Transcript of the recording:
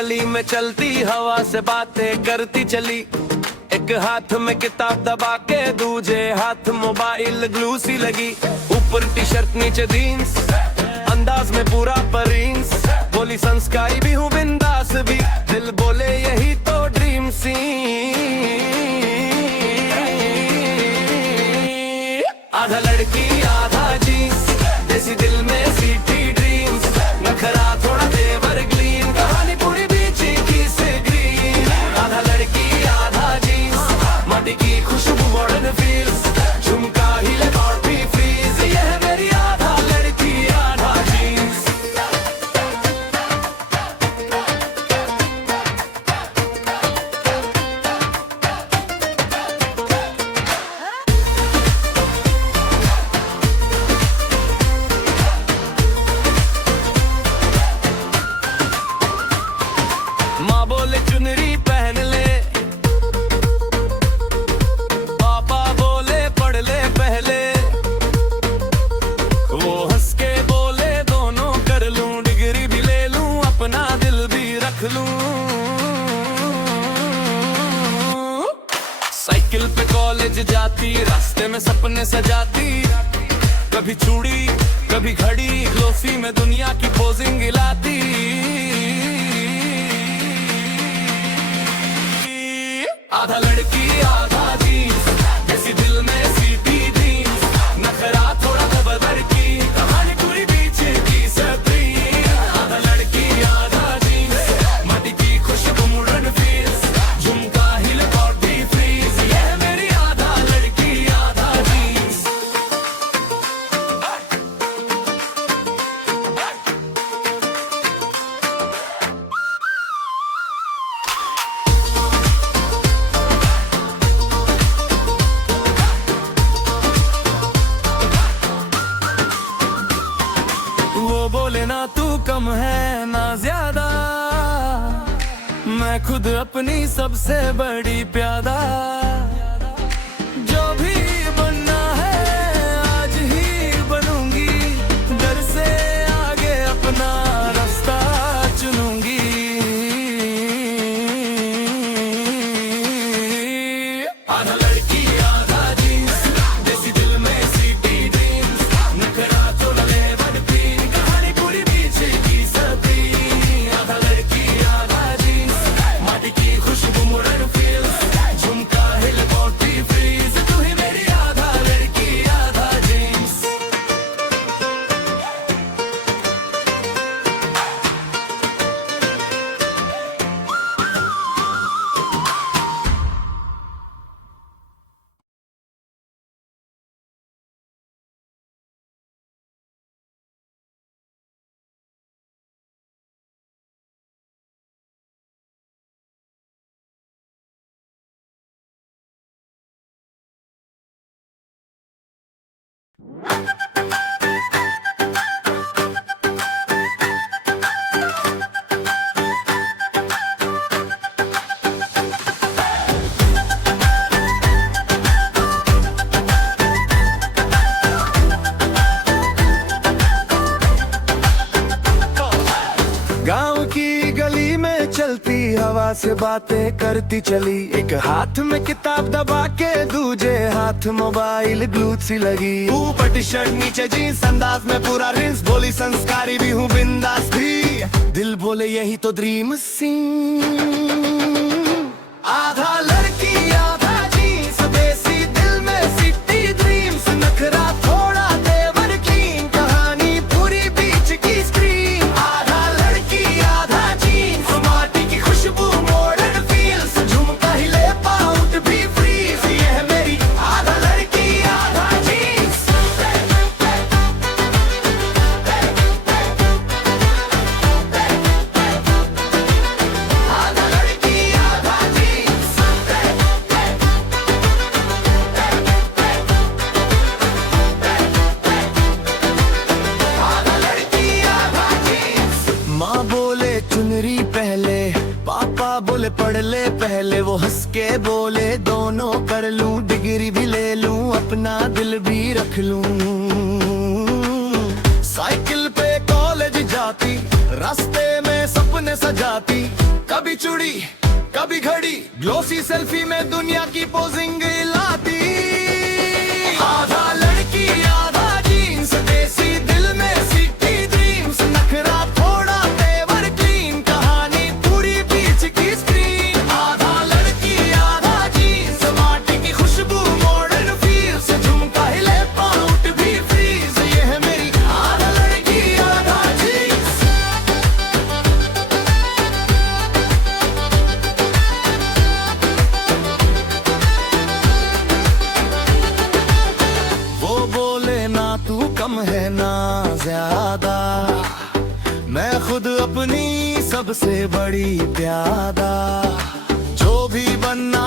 गली में चलती हवा से बातें करती चली। एक हाथ में किताब दबा के दूजे हाथ मोबाइल ग्लू सी लगी। ऊपर टी शर्ट नीचे जीन्स, अंदाज में पूरा परींस। बोली संस्कारी भी हूँ बिंदास भी, दिल बोले यही तो ड्रीम सी। आधा लड़की आधा जीन्स, देसी दिल में सीटी ड्रीम्स। नखरा थोड़ा तेवर ग्लीन, कहानी पूरी बीच की से ग्रीन। आधा लड़की आधा जीन्स, माटी की खुशबू मॉडर्न फील्स। झुमका हिले और भी फ्रीज, ये है मेरी आधा लड़की आधा जीन्स। माँ बोले चुनरी पहन ले, पापा बोले पढ़ ले पहले। वो हंस के बोले दोनों कर लूं, डिग्री भी ले लूं, अपना दिल भी रख लूं। साइकिल पे कॉलेज जाती, रास्ते में सपने सजाती। कभी चूड़ी कभी घड़ी, ग्लोसी में दुनिया की पोजिंग हिलाती। आधा लड़की आधा जीन्स, जैसी दिल में सीटी ड्रीम्स। नखरा थोड़ा दबदर की, कहानी पूरी पीछे की सब्री। आधा लड़की आधा जीन्स, माटी की खुशबू मॉडर्न फील्स। झुमका हिल और भी फ्रीज, ये है मेरी आधा लड़की आधा जीन्स। वो बोले ना तू कम है ना ज्यादा, मैं खुद अपनी सबसे बड़ी प्यादा। जो भी बनना है आज ही बनूंगी, डर से आगे अपना रास्ता चुनूंगी। आधा लड़की आधा जीन्स, देसी दिल में सीटी ड्रीम्स। नखरा थोड़ा लेवर ग्रीन, कहानी पूरी पीछे की सब्री। आधा लड़की आधा जीन्स, माटी की खुशबू मॉडर्न फील्स। झुमका हिल बॉडी फ्रीज, तू ही मेरी आधा लड़की आधा जीन्स। गांव की गली में चलती हवा से बातें करती चली। एक हाथ में किताब दबा के दूजे हाथ मोबाइल ग्लू सी लगी। ऊपर टी शर्ट नीचे जीन्स, अंदाज में पूरा रिंस। बोली संस्कारी भी हूँ बिंदास भी, दिल बोले यही तो ड्रीम सी। आधा लड़की आधा जीन्स, देसी दिल में सिटी ड्रीम्स। नखरा थोड़ा तेवर क्लीन, कहानी पूरी बीच की स्क्रीन। आधा लड़की आधा जीन्स, माटी की खुशबू मॉडर्न फील्स। झुमका हिले पाउट भी फ्रीज, ये है मेरी आधा लड़की आधा जीन्स। आधा लड़की आधा जीन्स। आधा लड़की आधा जीन्स। माँ बोले चुनरी पहले, पापा बोले पढ़ ले पहले। वो हंस के बोले दोनों कर लूं, डिग्री भी ले लूं, अपना दिल भी रख लूं। साइकिल पे कॉलेज जाती, रास्ते में सपने सजाती। कभी चूड़ी कभी घड़ी, ग्लोसी सेल्फी में दुनिया की पोजिंग लाती। आधा लड़की आधा जीन्स, देसी दिल में सिटी ड्रीम्स, नखरा थोड़ा तेवर क्लीन, कहानी पूरी बीच की स्क्रीन। आधा लड़की आधा जीन्स, माटी की खुशबू मॉडर्न फील्स, झुमका हिले पाउट भी फ्रीज, ये है मेरी आधा लड़की आधा जीन्स। वो बोले ना तू कम है ना ज्यादा, मैं खुद अपनी सबसे बड़ी प्यादा, जो भी बनना